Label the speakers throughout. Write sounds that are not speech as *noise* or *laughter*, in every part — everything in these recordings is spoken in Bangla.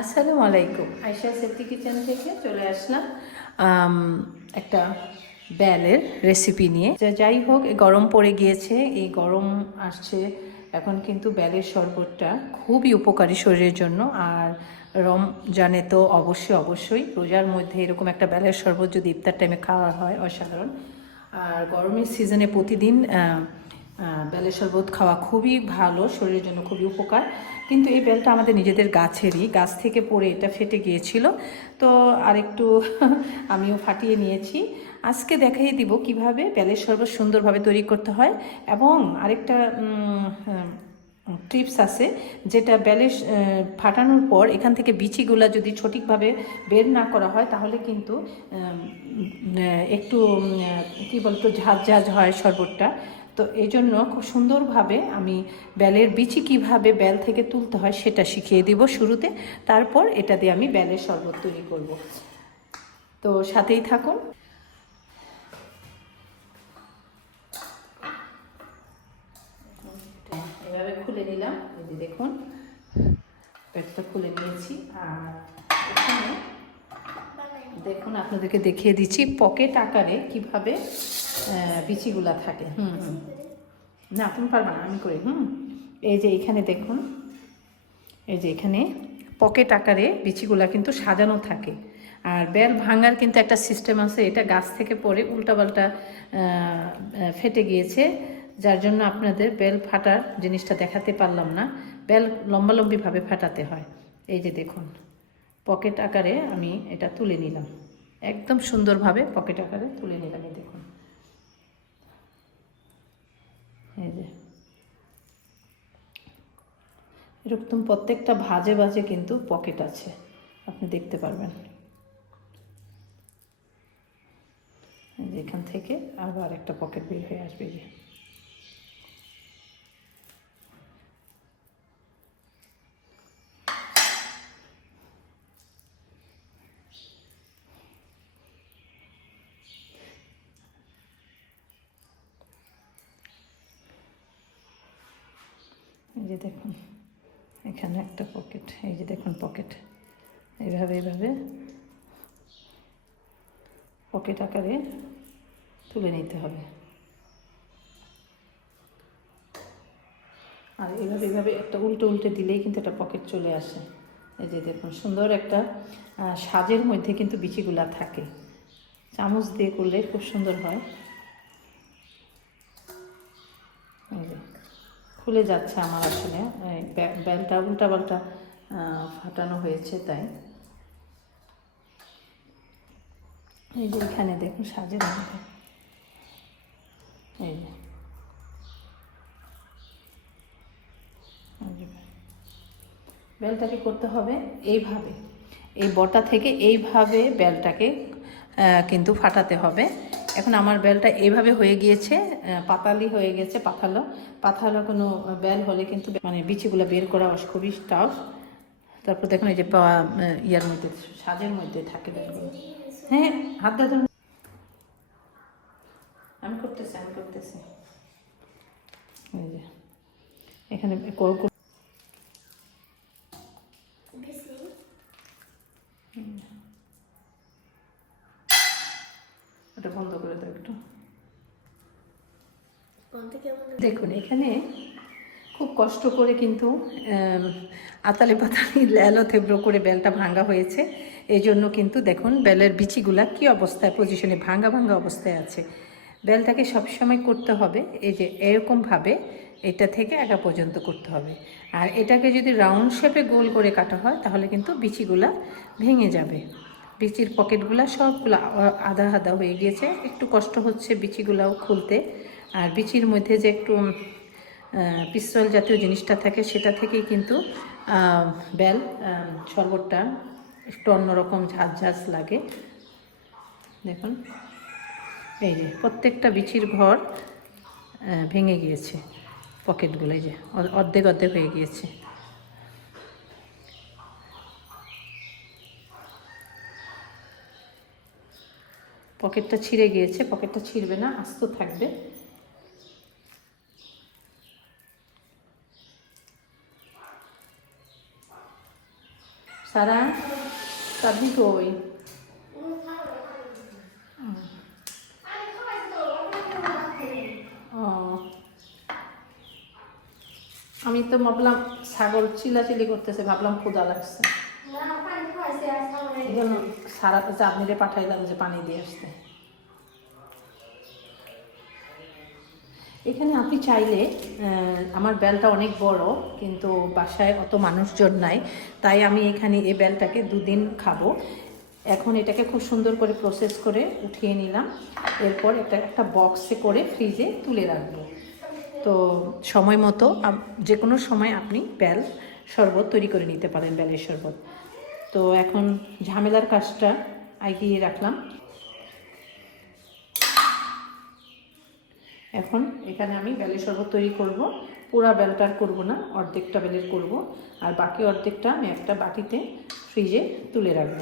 Speaker 1: আসসালামু আলাইকুম। আয়শা সেফটি কিচেন থেকে চলে আসলাম একটা ব্যালের রেসিপি নিয়ে। যাই হোক গরম পড়ে গিয়েছে, এই গরম আসছে, এখন কিন্তু ব্যালের শরবতটা খুবই উপকারী শরীরের জন্য। আর রমজানে তো অবশ্যই অবশ্যই রোজার মধ্যে এরকম একটা ব্যালের শরবত যদি ইফতার টাইমে খাওয়া হয়, অসাধারণ। আর গরমের সিজনে প্রতিদিন বেলের শরবত খাওয়া খুবই ভালো, শরীরের জন্য খুবই উপকার। কিন্তু এই বেলটা আমাদের নিজেদের গাছেরই, গাছ থেকে পড়ে এটা ফেটে গিয়েছিল। তো আরেকটু *laughs* আমিও ফাটিয়ে নিয়েছি। আজকে দেখাই দিব কীভাবে বেলের শরবত সুন্দরভাবে তৈরি করতে হয়। এবং আরেকটা ট্রিপস আছে, যেটা ব্যালেন্স ফাটানোর পর এখান থেকে বিচিগুলা যদি সঠিকভাবে বের না করা হয়, তাহলে কিন্তু একটু কী বলতো, ঝাঁঝ ঝাঁঝ হয় শরবতটা। তো এই জন্য খুব সুন্দরভাবে আমি বেলের বিচি কীভাবে বেল থেকে তুলতে হয় সেটা শিখিয়ে দিব শুরুতে। তারপর এটা দিয়ে আমি বেলের শরবত তৈরি করব। তো সাথেই থাকুন। এভাবে খুলে নিলাম। এই দেখুন প্যাকটা খুলে নিয়েছি। আর দেখুন, আপনাদেরকে দেখিয়ে দিচ্ছি পকেট আকারে কীভাবে বিচিগুলা থাকে। হুম। হুম না তুমি পারবে না আমি করি হুম? এই যে এখানে দেখুন এই যে এখানে পকেট আকারে বিচিগুলা কিন্তু সাজানো থাকে। আর বেল ভাঙার কিন্তু একটা সিস্টেম আছে এটা গাছ থেকে পড়ে উল্টাপাল্টা ফেটে গিয়েছে। যার জন্য আপনাদের বেল ফাটার জিনিসটা দেখাতে পারলাম না। বেল লম্বালম্বিভাবে ফাটাতে হয়। এই যে দেখুন পকেট আকারে আমি এটা তুলে নিলাম। একদম সুন্দরভাবে পকেট আকারে তুলে নিলাম এই দেখুন। এই যে। এরকম প্রত্যেকটা ভাজে ভাজে কিন্তু পকেট আছে। আপনি দেখতে পারবেন। এখান থেকে আবার একটা পকেট বের হয়ে আসবে যে। এই যে দেখুন, এখানে একটা পকেট এই যে দেখুন পকেট এইভাবে এইভাবে পকেট আকারে তুলে নিতে হবে। আর এইভাবে এইভাবে একটা উল্টে উল্টে দিলেই কিন্তু একটা পকেট চলে আসে। এই যে দেখুন, সুন্দর একটা সাজের মধ্যে কিন্তু বিচিগুলা থাকে। চামচ দিয়ে করলে খুব সুন্দর হয়। খুলে যাচ্ছে আমার আসলে। বেলটা উল্টা পাল্টা ফাটানো হয়েছে তাই। এই যে এখানে দেখুন মধ্যে। এই যে। বেলটাকে করতে হবে এইভাবে। এই বটা থেকে এইভাবে বেলটাকে কিন্তু ফাটাতে হবে। এখন আমার বেলটা এভাবে হয়ে গিয়েছে পাতালি হয়ে গেছে পাথালো পাথালো কোনো বেল হলে কিন্তু মানে বিচিগুলো বের করা খুবই টাফ তারপর দেখুন এই যে পা- আহ, ইয়ার মধ্যে সাজের মধ্যে থাকে বেলগুলো। হ্যাঁ হাত দাদা আমি করতেছি আমি করতেছি। এই যে এখানে কল বন্ধ করে দাও একটু দেখুন, এখানে খুব কষ্ট করে কিন্তু আতালে পাতালি ল্যালো থেব্রো করে বেলটা ভাঙ্গা হয়েছে। এই জন্য কিন্তু দেখুন, বেলের বিচিগুলা কি অবস্থায় পজিশনে ভাঙ্গা ভাঙ্গা অবস্থায় আছে। বেলটাকে সবসময় করতে হবে, এই যে এরকমভাবে এটা থেকে একা পর্যন্ত করতে হবে। আর এটাকে যদি রাউন্ড শেপে গোল করে কাটা হয়, তাহলে কিন্তু বিচিগুলা ভেঙে যাবে। বিচির পকেটগুলা সবগুলো আধা আধা হয়ে গিয়েছে। একটু কষ্ট হচ্ছে বিচিগুলাও খুলতে। আর বিচির মধ্যে যে একটু পিস্তল জাতীয় জিনিসটা থাকে সেটা থেকেই কিন্তু বেল শরবতটা একটু অন্যরকম ঝাঁঝ ঝাঁঝ লাগে। দেখুন, এই যে প্রত্যেকটা বিচির ঘর ভেঙে গিয়েছে পকেটগুলো, এই যে অর্ধেক অর্ধেক হয়ে গিয়েছে। পকেটটা ছিঁড়ে গিয়েছে, পকেটটা ছিঁড়বে না, আস্ত থাকবে। সারা সাবি কই ও আমি তো ভাবলাম ছাগল চিলাচিলি করতেছে ভাবলাম ক্ষুদা লাগছে। সারা চাঁদনিরে পাঠাইলাম যে পানি দিয়ে আসতে। এখানে আপনি চাইলে আমার বেলটা অনেক বড়, কিন্তু বাসায় অত মানুষজন নাই, তাই আমি এখানে এই বেলটাকে দুদিন খাব। এখন এটাকে খুব সুন্দর করে প্রসেস করে উঠিয়ে নিলাম। এরপর এটা একটা বক্সে করে ফ্রিজে তুলে রাখব। তো সময় মতো যে কোনো সময় আপনি বেল শরবত তৈরি করে নিতে পারেন বেলের শরবত। তো এখন ঝামেলার কাজটা এগিয়ে রাখলাম। এখন এখানে আমি বেলের শরবত তৈরি করব। পুরা বেলটার করব না, অর্ধেকটা বেলের করব। আর বাকি অর্ধেকটা আমি একটা বাটিতে ফ্রিজে তুলে রাখব।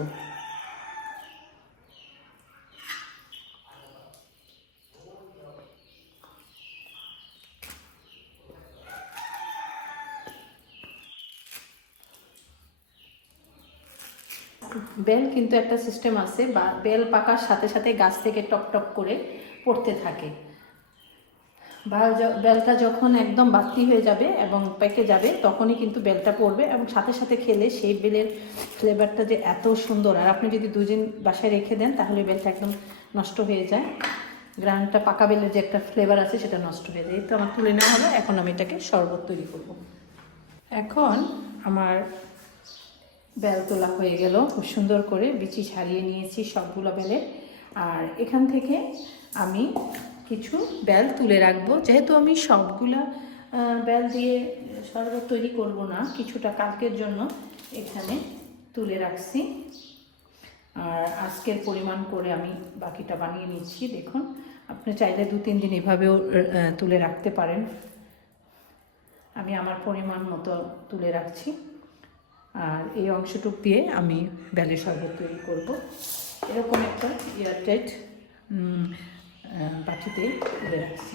Speaker 1: বেল কিন্তু একটা সিস্টেম আছে, বা বেল পাকার সাথে সাথে গাছ থেকে টক টক করে পড়তে থাকে। বেলটা যখন একদম বাতি হয়ে যাবে এবং পেকে যাবে, তখনই কিন্তু বেলটা পড়বে এবং সাথে সাথে খেলে সেই বেলের ফ্লেভারটা যে এত সুন্দর। আর আপনি যদি দুদিন বাসায় রেখে দেন, তাহলে বেলটা একদম নষ্ট হয়ে যায়। গ্রানটা পাকা বেলের যে একটা ফ্লেভার আছে, সেটা নষ্ট হয়ে যায়। তো আমার তুলে নেওয়া হলো। এখন আমি এটাকে শরবত তৈরি করব। এখন আমার বেল তোলা হয়ে গেল। খুব সুন্দর করে বিচি ছাড়িয়ে নিয়েছি সবগুলো বেলের আর এখান থেকে আমি কিছু বেল তুলে রাখব। যেহেতু আমি সবগুলা বেল দিয়ে শরবত তৈরি করব না, কিছুটা কালকের জন্য এখানে তুলে রাখছি। আর আজকের পরিমাণ করে আমি বাকিটা বানিয়ে নিচ্ছি, দেখুন। আপনি চাইলে দু তিন দিন এভাবেও তুলে রাখতে পারেন। আমি আমার পরিমাণ মতো তুলে রাখছি। আর এই অংশটুক দিয়ে আমি বেলের শরবত তৈরি করব। এরকম একটা এয়ারটাইট বাটিতে তুলে রাখছি।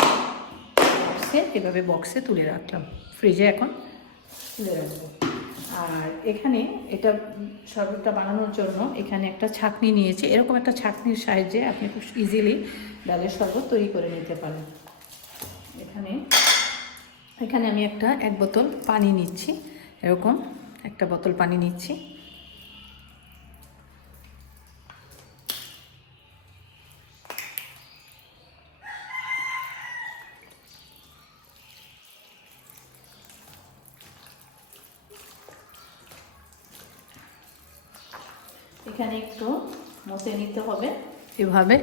Speaker 1: বক্সে এভাবে বক্সে তুলে রাখলাম। ফ্রিজে এখন তুলে রাখব। আর এখানে এটা শরবতটা বানানোর জন্য এখানে একটা ছাঁকনি নিয়েছি। এরকম একটা ছাঁকনির সাহায্যে আপনি খুব ইজিলি ডালের শরবত তৈরি করে নিতে পারেন। এখানে এখানে আমি একটা এক বোতল পানি নিচ্ছি। এরকম একটা বোতল পানি নিচ্ছি। এখানে একটু মতে নিতে হবে। এভাবে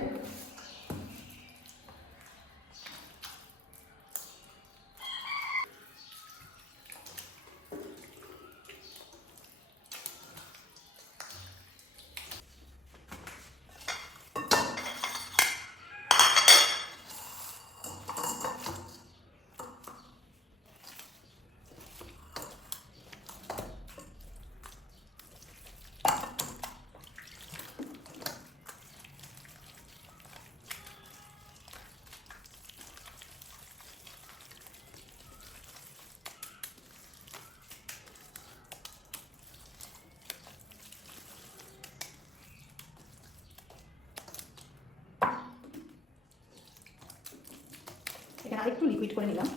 Speaker 1: এখানে আরেকটু লিকুইড করে নিলাম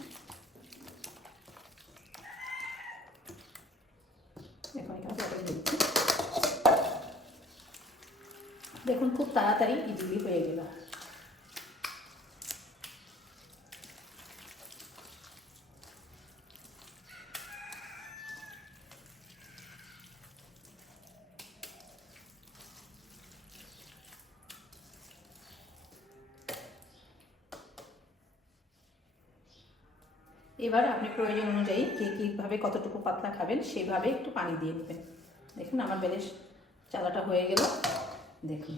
Speaker 1: এখন এখানে পুরোটা দিয়ে দিচ্ছি। দেখুন খুব তাড়াতাড়ি ইজিলি হয়ে গেল এবার আপনি প্রয়োজন অনুযায়ী কে কীভাবে কতটুকু পাতলা খাবেন সেইভাবে একটু পানি দিয়ে দেবেন দেখুন আমার বেলের চালাটা হয়ে গেল। দেখুন,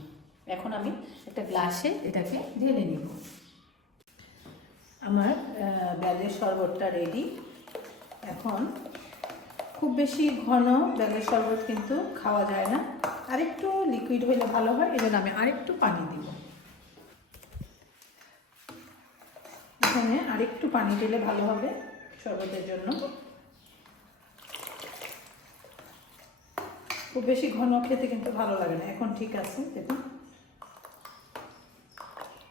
Speaker 1: এখন আমি একটা গ্লাসে এটাকে ঢেলে নিব। আমার বেলের শরবতটা রেডি এখন খুব বেশি ঘন বেলের শরবত কিন্তু খাওয়া যায় না। আরেকটু লিকুইড হলে ভালো হয় এই জন্য আমি আরেকটু পানি দিব। এখানে আরেকটু পানি দিলে ভালো হবে শরবতের জন্য। খুব বেশি ঘন খেতে কিন্তু ভালো লাগে না। এখন ঠিক আছে, দেখুন।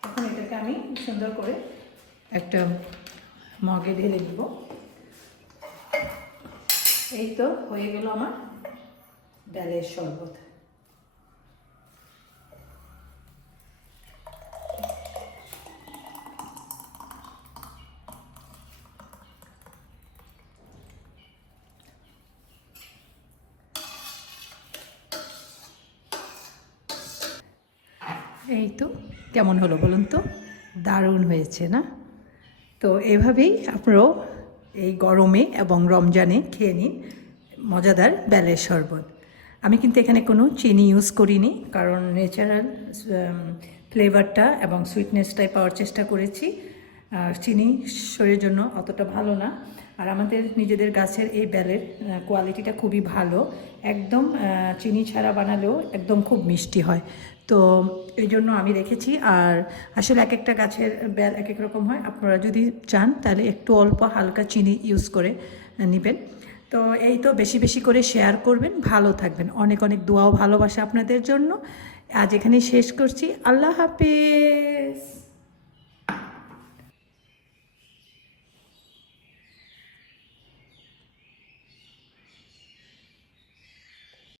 Speaker 1: এখন এটাকে আমি সুন্দর করে একটা মগে ঢেলে দিব এই তো হয়ে গেল আমার ডালের শরবত। এই তো কেমন হলো বলুন তো? দারুণ হয়েছে, না? তো এভাবেই আপনারাও এই গরমে এবং রমজানে খেয়ে নিন মজাদার বেলের শরবত। আমি কিন্তু এখানে কোনো চিনি ইউজ করিনি, কারণ ন্যাচারাল ফ্লেভারটা এবং সুইটনেসটাই পাওয়ার চেষ্টা করেছি। চিনি শরীরের জন্য অতটা ভালো না। আর আমাদের নিজেদের গাছের এই বেলের কোয়ালিটিটা খুবই ভালো। একদম চিনি ছাড়া বানালেও একদম খুব মিষ্টি হয়। তো এই জন্য আমি রেখেছি। আর আসলে এক একটা গাছের বেল এক এক রকম হয়। আপনারা যদি চান, তাহলে একটু অল্প হালকা চিনি ইউজ করে নেবেন। তো এই তো বেশি বেশি করে শেয়ার করবেন। ভালো থাকবেন। অনেক অনেক দোয়াও ভালোবাসা আপনাদের জন্য। আজ এখানেই শেষ করছি। আল্লাহ হাফেজ।